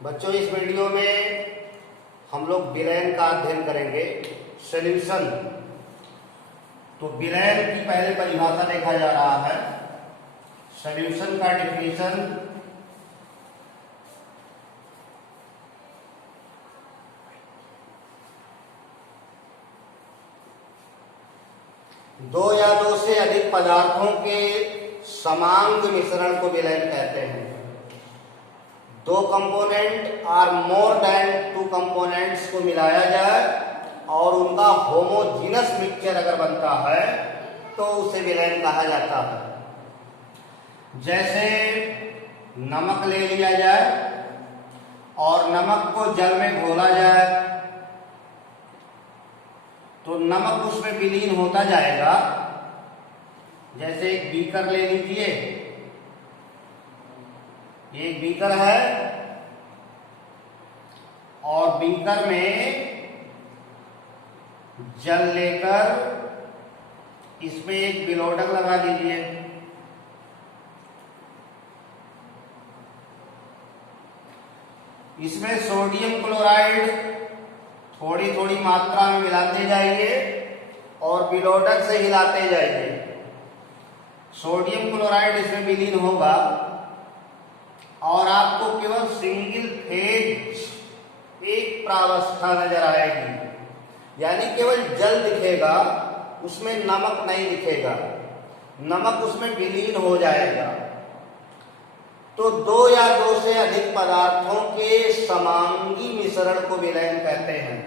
बच्चों, इस वीडियो में हम लोग विलयन का अध्ययन करेंगे। सॉल्यूशन। तो विलयन की पहले परिभाषा देखा जा रहा है। सॉल्यूशन का डेफिनेशन दो या दो से अधिक पदार्थों के समांग मिश्रण को विलयन कहते हैं। दो कंपोनेंट और मोर देन टू कंपोनेंट्स को मिलाया जाए और उनका होमोजीनस मिक्सचर अगर बनता है तो उसे विलयन कहा जाता है। जैसे नमक ले लिया जाए और नमक को जल में घोला जाए तो नमक उसमें विलीन होता जाएगा। जैसे एक बीकर ले लीजिए, ये एक बीकर है और बीकर में जल लेकर इसमें एक बिलोडक लगा दीजिए। इसमें सोडियम क्लोराइड थोड़ी थोड़ी मात्रा में मिलाते जाइए और बिलोडक से हिलाते जाइए। सोडियम क्लोराइड इसमें विलीन होगा और आपको केवल सिंगल फेज एक प्रावस्था नजर आएगी, यानी केवल जल दिखेगा, उसमें नमक नहीं दिखेगा, नमक उसमें विलीन हो जाएगा। तो दो या दो से अधिक पदार्थों के समांगी मिश्रण को विलयन कहते हैं।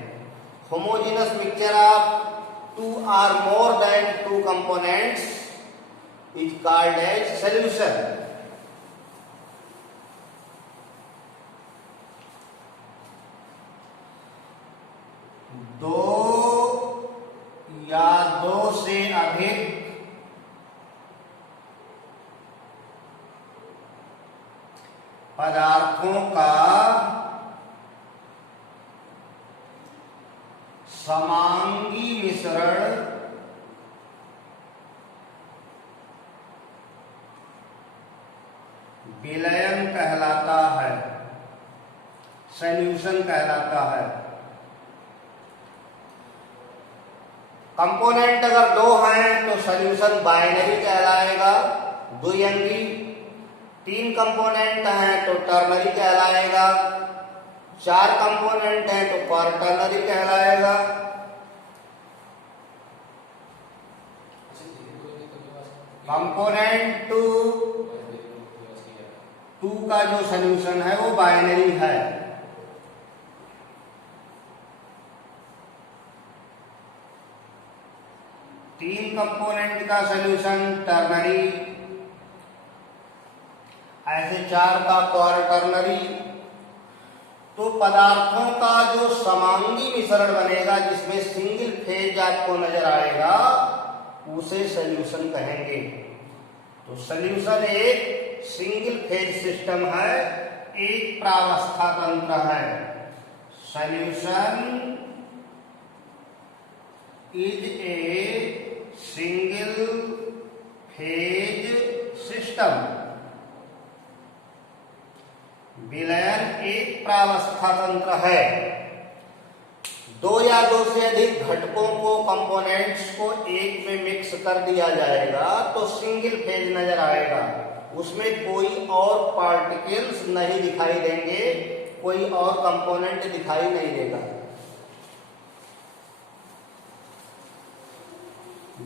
होमोजेनस मिक्सचर ऑफ टू और more than two components is called as solution. दो या दो से अधिक पदार्थों का समांगी मिश्रण विलयन कहलाता है, सॉल्यूशन कहलाता है। कंपोनेंट अगर दो हैं तो सॉल्यूशन बाइनरी कहलाएगा, द्विअंगी। तीन कंपोनेंट हैं तो टर्नरी कहलाएगा, चार कंपोनेंट हैं तो क्वार्टरनरी कहलाएगा। कंपोनेंट टू का जो सॉल्यूशन है वो बाइनरी है। तीन कंपोनेंट का सॉल्यूशन टर्नरी, ऐसे चार का क्वार्टरनरी। तो पदार्थों का जो समांगी मिश्रण बनेगा जिसमें सिंगल फेज आपको नजर आएगा उसे सॉल्यूशन कहेंगे। तो सॉल्यूशन एक सिंगल फेज सिस्टम है, एक प्रावस्था तंत्र है। Solution is a single phase system. विलयन एक प्रावस्था तंत्र है। दो या दो से अधिक घटकों को, कंपोनेंट्स को एक में मिक्स कर दिया जाएगा तो सिंगल फेज नजर आएगा, उसमें कोई और पार्टिकल्स नहीं दिखाई देंगे, कोई और कंपोनेंट दिखाई नहीं देगा।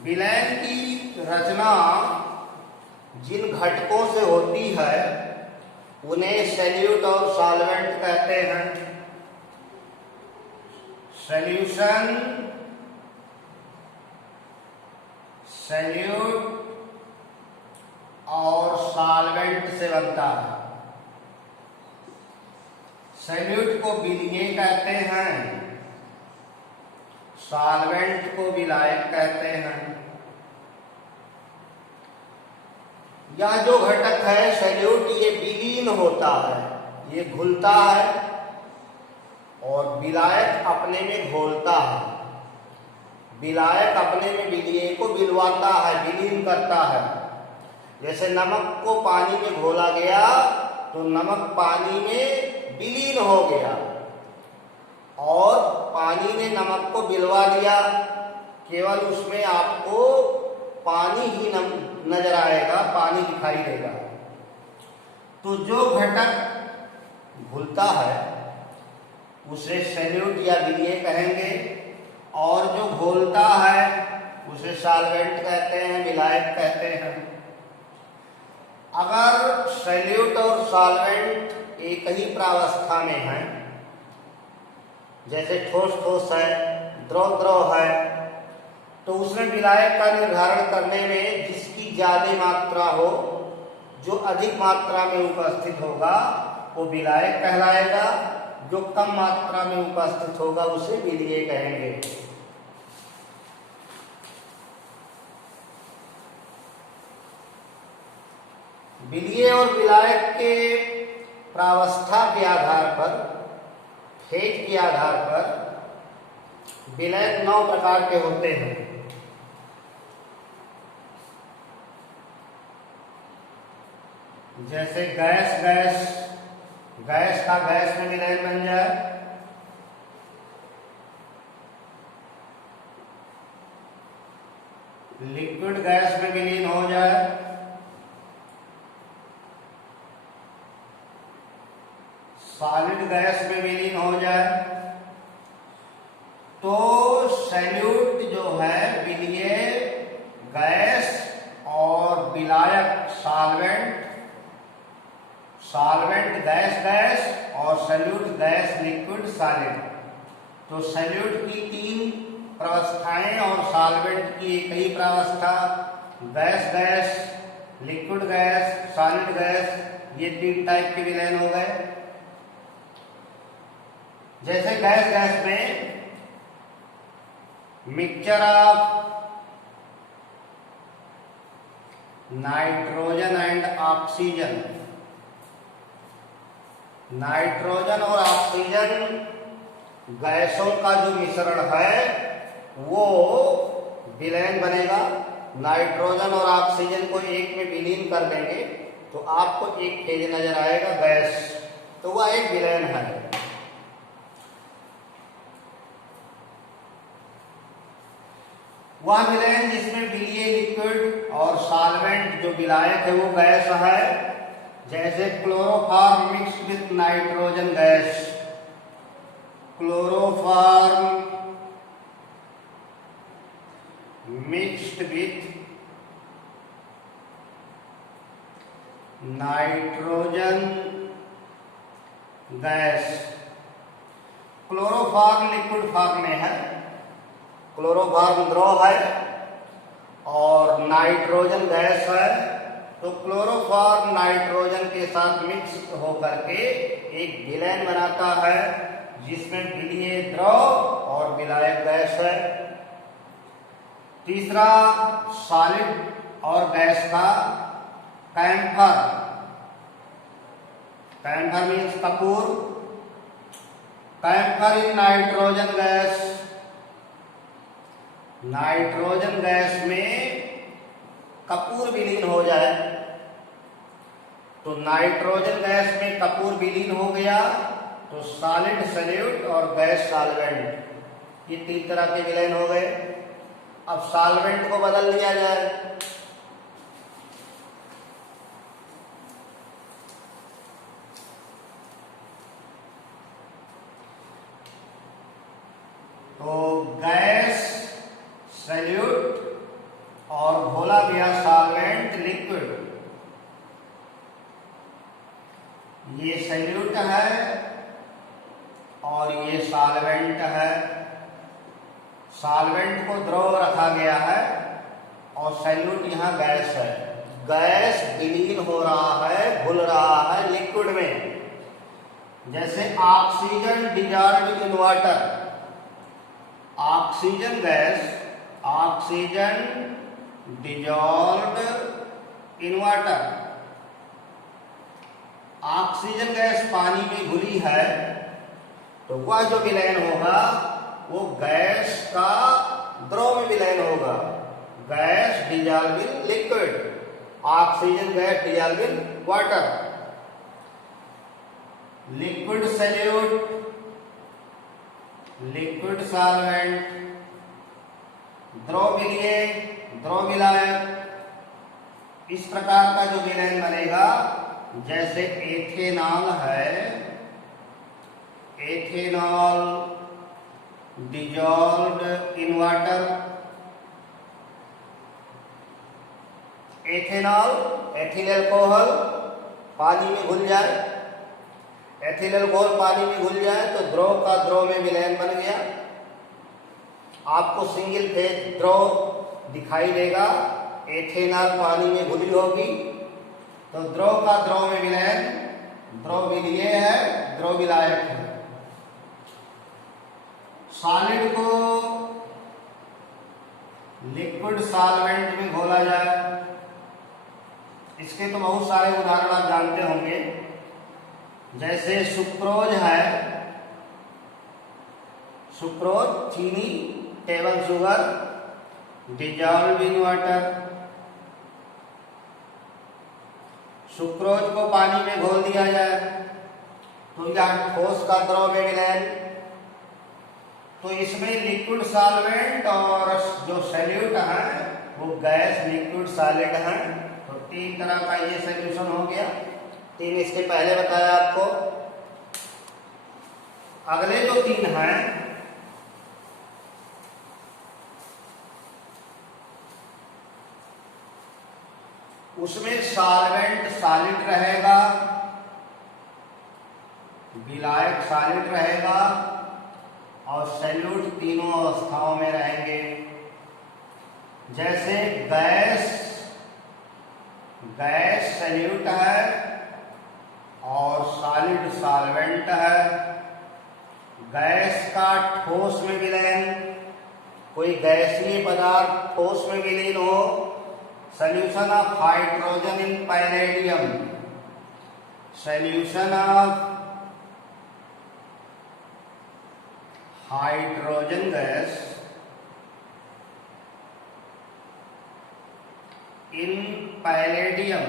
विलयन की रचना जिन घटकों से होती है उन्हें सॉल्यूट और सॉल्वेंट कहते हैं। सॉल्यूशन सॉल्यूट और सॉल्वेंट से बनता है। सॉल्यूट को विलीय कहते हैं, सॉल्वेंट को विलायक कहते हैं। यह जो घटक है सॉल्यूट, ये विलीन होता है, ये घुलता है, और विलायक अपने में घोलता है। विलायक अपने में विलीय को विलवाता है, विलीन करता है। जैसे नमक को पानी में घोला गया तो नमक पानी में विलीन हो गया और पानी ने नमक को बिलवा दिया, केवल उसमें आपको पानी ही नजर आएगा, पानी दिखाई देगा। तो जो घटक घुलता है उसे सैल्यूट या विलीय कहेंगे, और जो घोलता है उसे सॉल्वेंट कहते हैं, विलायक कहते हैं। अगर सैल्यूट और सॉल्वेंट एक ही प्रावस्था में है, जैसे ठोस ठोस है, द्रव द्रव है, तो उसमें विलायक का निर्धारण करने में जिसकी ज्यादा मात्रा हो, जो अधिक मात्रा में उपस्थित होगा वो विलायक कहलाएगा, जो कम मात्रा में उपस्थित होगा उसे विलीय कहेंगे। विलीय और विलायक के प्रावस्था के आधार पर, फेज के आधार पर विलायक 9 प्रकार के होते हैं। जैसे गैस गैस का गैस में विलयन बन जाए, लिक्विड गैस में विलीन हो जाए, सॉलिड गैस में विलीन हो जाए, तो सैल्यूट जो है विलीय गैस और विलायक सॉल्वेंट गैस और सैल्यूट गैस लिक्विड सॉलिड। तो सैल्यूट की 3 प्रावस्थाएं और सॉल्वेंट की एक ही प्रावस्था, gas liquid gas, solid gas, ये 3 टाइप के विलयन हो गए। जैसे गैस में mixture of nitrogen and oxygen, nitrogen और ऑक्सीजन गैसों का जो मिश्रण है वो विलयन बनेगा। नाइट्रोजन और ऑक्सीजन को एक में विलीन कर देंगे तो आपको एक फेज नजर आएगा गैस, तो वह एक विलयन है। वह विलयन जिसमें विलीय लिक्विड और सॉल्वेंट जो विलायक है वो गैस है। जैसे chloroform mixed with nitrogen gas, chloroform mixed with nitrogen gas. Chloroform liquid form में है, क्लोरोफॉर्म द्रव है और नाइट्रोजन गैस है, तो क्लोरोफॉर्म नाइट्रोजन के साथ मिक्स होकर के एक विलयन बनाता है जिसमें विलीय द्रव और विलायक गैस है। तीसरा सॉलिड और गैस का कैम्फर, कैम्फर मीन्स कपूर, camphor in nitrogen gas, nitrogen gas में कपूर विलीन हो जाए तो नाइट्रोजन गैस में कपूर विलीन हो गया तो सॉलिड सैल्यूट और गैस सॉल्वेंट, ये 3 तरह के विलयन हो गए। अब सॉल्वेंट को बदल दिया जाए, तो गैस सैल्यूट और घोला गया सॉल्वेंट लिक्विड, ये सैल्यूट है और ये सॉल्वेंट है। सॉल्वेंट को द्रव रखा गया है और सैल्यूट यहाँ गैस है। गैस विलीन हो रहा है, घुल रहा है लिक्विड में। जैसे oxygen dissolved in water, oxygen gas, oxygen dissolved in water, oxygen gas पानी में घुली है तो वह जो विलयन होगा वो गैस का द्रव में विलयन होगा। Gas dissolve in liquid, oxygen gas dissolve in water. Liquid salute, liquid solvent, द्रव विलय, द्रव विलायक। इस प्रकार का जो विलयन बनेगा, जैसे एथेनॉल है, ethanol dissolved in water. Ethanol, ethyl alcohol पानी में घुल जाए, एथिल अल्कोहल पानी में घुल जाए तो द्रव का द्रव में विलयन बन गया। आपको सिंगल फेज द्रव दिखाई देगा, एथेनॉल पानी में घुली होगी तो द्रव का द्रव में विलयन, द्रव विलय है, द्रव विलायक है। सॉलिड को लिक्विड सॉल्वेंट में घोला जाए, इसके तो बहुत सारे उदाहरण आप जानते होंगे, जैसे सुक्रोज है, सुक्रोज चीनी, table sugar dissolve in water. Sucrose को पानी में घोल दिया जाए तो यह ठोस का द्रव में विलयन। तो इसमें लिक्विड सॉल्वेंट और जो सैल्यूट है वो गैस, लिक्विड, सॉलिड है। तो तीन तरह का ये सॉल्यूशन हो गया। तीन इसके पहले बताया आपको। अगले जो तीन हैं, उसमें सॉल्वेंट सॉलिड रहेगा, विलायक सॉलिड रहेगा और सैल्यूट तीनों अवस्थाओं में रहेंगे। जैसे गैस, गैस सैल्यूट है और सॉलिड सॉल्वेंट है। गैस का ठोस में विलयन, कोई गैसीय पदार्थ ठोस में विलीन हो, solution of hydrogen in palladium, solution of hydrogen gas in palladium.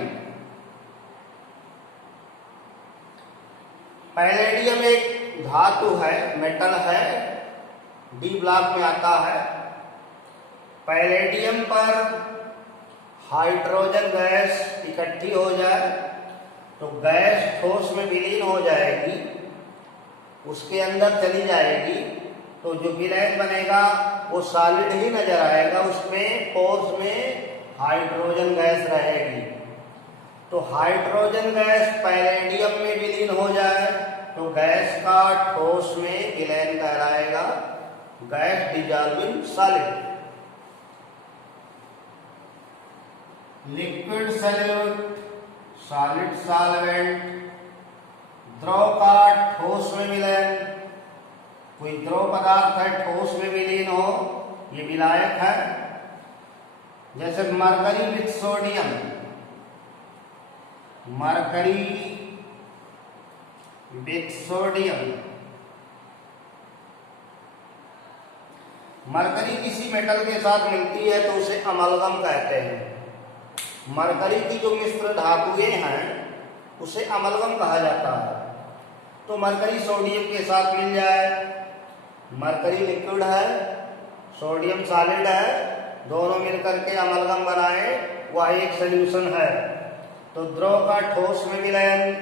Palladium एक धातु है, मेटल है, डी ब्लॉक में आता है। पैलेडियम पर हाइड्रोजन गैस इकट्ठी हो जाए तो गैस ठोस में विलीन हो जाएगी, उसके अंदर चली जाएगी तो जो विलयन बनेगा वो सॉलिड ही नजर आएगा, उसमें पोर्स में हाइड्रोजन गैस रहेगी। तो हाइड्रोजन गैस पैलेडियम में विलीन हो जाए तो गैस का ठोस में विलयन कहलाएगा, gas dissolving solid. Liquid salute, solid solvent, द्रव का ठोस में विलयन, कोई द्रव पदार्थ है ठोस में विलीन हो, ये विलायक है। जैसे mercury with sodium, mercury with sodium. Mercury किसी मेटल के साथ मिलती है तो उसे अमलगम कहते हैं। मरकरी की जो मिश्र धातुएं हैं उसे अमलगम कहा जाता है। तो मरकरी सोडियम के साथ मिल जाए, मरकरी लिक्विड है, सोडियम सॉलिड है, दोनों मिलकर के अमलगम बनाए, वह एक सॉल्यूशन है। तो द्रव का ठोस में विलयन।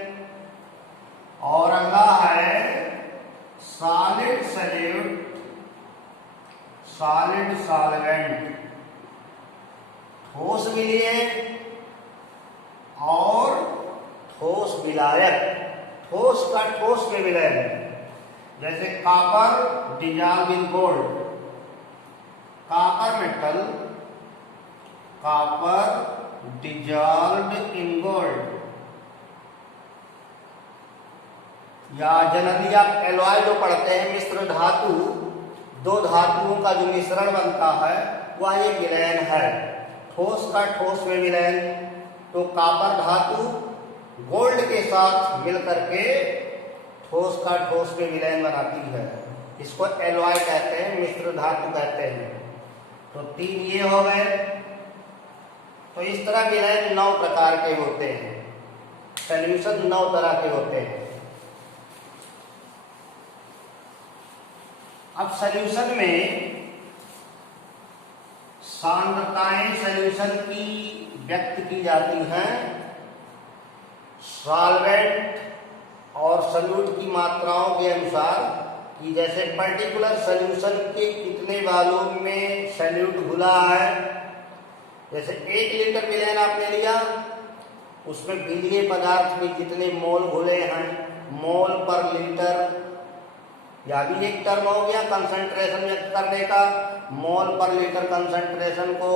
और अगला है सॉलिड सैल्यूट, सॉलिड सॉल्वेंट, ठोस विलय और ठोस विलायक, ठोस का ठोस में विलयन। जैसे copper dissolve in gold, copper metal, copper dissolved in gold. या जनरली आप एलॉय जो पढ़ते हैं, मिश्र धातु, दो धातुओं का जो मिश्रण बनता है वह एक विलयन है, ठोस का ठोस में विलयन। तो कॉपर धातु गोल्ड के साथ मिलकर के ठोस का ठोस में विलयन बनाती है, इसको एलॉय कहते हैं, मिश्र धातु कहते हैं। तो तीन ये हो गए। तो इस तरह विलयन 9 प्रकार के होते हैं, सॉल्यूशन 9 तरह के होते हैं। अब सॉल्यूशन में सांद्रताएं सॉल्यूशन की व्यक्त की जाती हैं सॉल्वेंट और सॉल्यूट की मात्राओं के अनुसार, कि जैसे पर्टिकुलर सॉल्यूशन के कितने वॉल्यूम में सॉल्यूट घुला है। जैसे 1 लीटर विलेन आपने लिया, उसमें विलीय पदार्थ में जितने मोल घुले हैं, मोल पर लीटर, या भी एक टर्म हो गया कंसंट्रेशन व्यक्त करने का। मोल पर लीटर कंसंट्रेशन को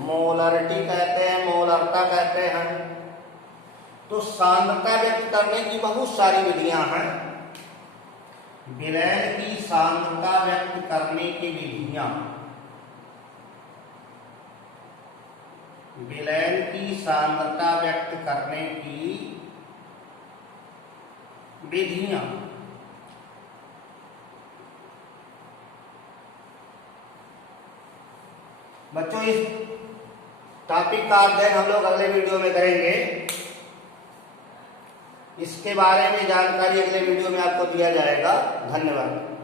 मोलरिटी कहते हैं, मोलरता कहते हैं। तो सांद्रता व्यक्त करने की बहुत सारी विधियां हैं। विलयन की सांद्रता व्यक्त करने की विधियां, विलयन की सांद्रता व्यक्त करने की विधियां। बच्चों, इस टॉपिक का अध्ययन हम लोग अगले वीडियो में करेंगे। इसके बारे में जानकारी अगले वीडियो में आपको दिया जाएगा। धन्यवाद।